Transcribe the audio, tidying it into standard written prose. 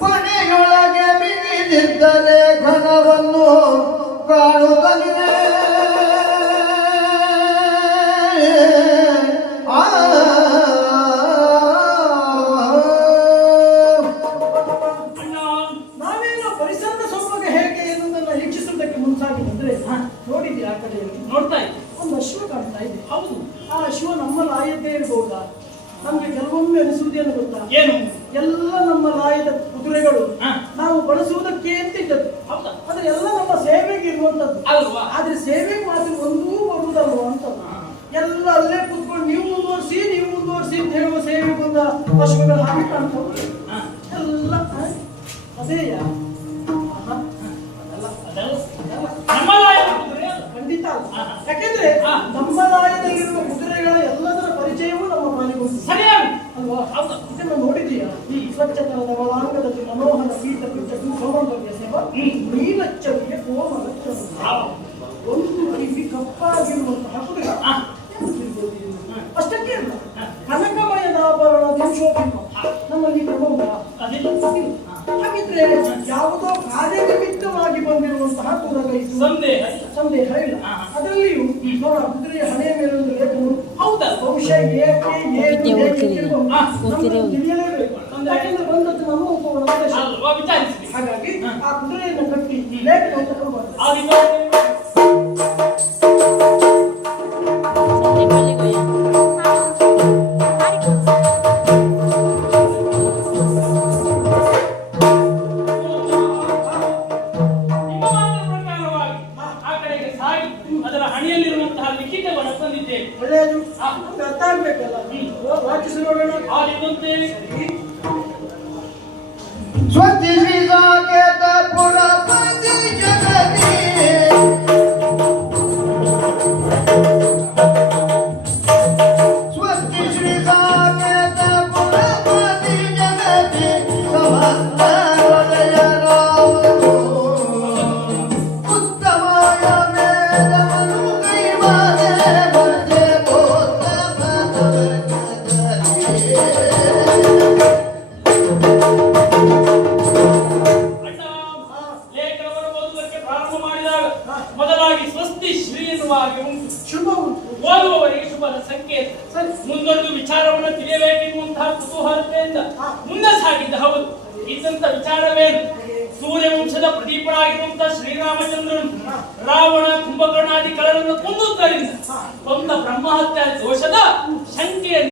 ಕೊನೆಯೊಳಗೆ ಬಿಗಿದಿದ್ದರೆ ಘನವನ್ನು ಕಾಣುವುದಿದೆ. ನೋಡಿದ್ಯಾ ಆ ಕಡೆಯಲ್ಲಿ? ನೋಡ್ತಾ ಇದ್ದೆ. ಒಂದು ಅಶ್ವ ಕಾಣ್ತಾ ಇದೆ. ಹೌದು. ಆ ಅಶ್ವ ನಮ್ಮ ಲಾಯದ್ದೇ ಇರಬಹುದಾ? ನಮ್ಗೆ ಕೆಲವೊಮ್ಮೆ ಅನಿಸುವುದೇನು ಗೊತ್ತಾ? ಏನು? ಎಲ್ಲ ನಮ್ಮ ಲಾಯದ ಕುದುರೆಗಳು ನಾವು ಬಳಸುವುದಕ್ಕೆ ಅಂತ ಇದ್ದದ್ದು. ಹೌದಾ? ಆದ್ರೆ ಎಲ್ಲ ನಮ್ಮ ಸೇವೆಗೆ ಇರುವಂತದ್ದು ಅಲ್ವಾ? ಆದ್ರೆ ಸೇವೆಗೆ ಮಾತ್ರ ಒಂದೂ ಬರುವುದಲ್ವ ಅಂತ ಎಲ್ಲ ಅಲ್ಲೇ ಕೂತ್ಕೊಂಡು ನೀವು ಮುಂದುವರಿಸಿ ಅಂತ ಹೇಳುವ ಸೇವೆ ಬಂದ ಅಶ್ವಗಳು ಹಾಗೆ ಕಾಣ್ತವೆ ಎಲ್ಲ. ಅದೇಯ ಖಂಡಿತ ಅಲ್ಲ. ಯಾಕೆಂದ್ರೆ ನಮ್ಮ ಲಾಯದಲ್ಲಿರುವ ಕುದುರೆಗಳ ಎಲ್ಲದರ ಪರಿಚಯವೂ ನಮ್ಮ ಪಾಲಿಗೆ ಸರಿಯಾಗಿ ಅಲ್ವಾ? ಇದನ್ನು ನೋಡಿದೀಯಾ? ಸ್ವಚ್ಛತನದ ಒಳಾಂಗದಲ್ಲಿ ಮನೋಹರ ಪೀಠ ಪೀಠ ಸೌಂದರ್ಯ ಸೇವಾ ನೀಲಚ್ಚವಿಗೆ ಕೋಮಲ ಒಂದು ಕಿವಿ ಕಪ್ಪಾಗಿರುವಂತಹ ಕುದುರೆ ಅಷ್ಟಕ್ಕೆ ಅಲ್ಲ, ಕನಕಮಯದ ಆಭರಣ ವಂಶೋಪಿಮ ನಮ್ಮಲ್ಲಿ ಪ್ರಭುವ ಹಾಗಿದ್ರೆ ಯಾವುದೋ ಕಾರ್ಯನಿಮಿತ್ತವಾಗಿ ಬಂದಿರುವಂತಹ ಕುದುರೆ ಇದು, ಸಂದೇಹ ಇಲ್ಲ. ಅದರಲ್ಲಿಯೂ ನೋಡ ಕುದುರೆಯ ಹಣೆಯ ಮೇಲೆ ಒಂದು ಲೇಖನು. ಹೌದಾ? ಬಹುಶಃ ಏಕೆ ಏನು ತಿಳಿಯಲೇಬೇಕು. ಯಾಕೆಂದ್ರೆ ಬಂದದ್ದು ನಮ್ಮ ಉಪವನ ಪ್ರದೇಶ. ಹಾಗಾಗಿ ಆ ಕುದುರೆಯನ್ನು ಕಟ್ಟಿ ಲೇಖನ ಅಂತ ಕೊಡಬಾರ್ದು. ಅದರ ಹಣೆಯಲ್ಲಿರುವಂತಹ ಲಿಖಿತವನ್ನು ತಂದಿದ್ದೇವೆ. ಒಳ್ಳೆಯದು, ಅರ್ಥ ಆಗ್ಬೇಕಲ್ಲ. ವಾಚಿಸಿ ನೋಡೋಣ. ಸ್ವಚ್ಛ ಸಾಕೇತ ಪುರಪತಿ ಜಗತಿ ಸ್ವಚ್ಛ ಶ್ರೀ ಸಾಕೇತ ಪುರಪತಿ ಜಗತಿ ಸಮಸ್ತ ಮೊದಲಾಗಿ ಸ್ವಸ್ತಿ ಶ್ರೀ ಎನ್ನುವ ಹಾಗೆ ಉಂಟು. ಶುಭ ಉಂಟು. ಓದುವವರಿಗೆ ಶುಭದ ಸಂಕೇತ. ಮುಂದೊಂದು ವಿಚಾರವನ್ನು ತಿಳಿಯಬೇಕೆನ್ನುವಂತಹ ಕುತೂಹಲತೆಯಿಂದ ಮುಂದೆ ಸಾಗಿದ್ದ. ಹೌದು, ಇದ್ದಂತ ವಿಚಾರವೇನು? ಸೂರ್ಯವಂಶದ ಪ್ರದೀಪನಾಗಿರುವಂತಹ ಶ್ರೀರಾಮಚಂದ್ರನು ರಾವಣ ಕುಂಭಕರ್ಣಾದಿ ಕಳರನ್ನು ಕೊಂದುದರಿಂದ ಕೊಂದ ಬ್ರಹ್ಮಹತ್ಯೆ ದೋಷದ ಶಂಕೆಯನ್ನು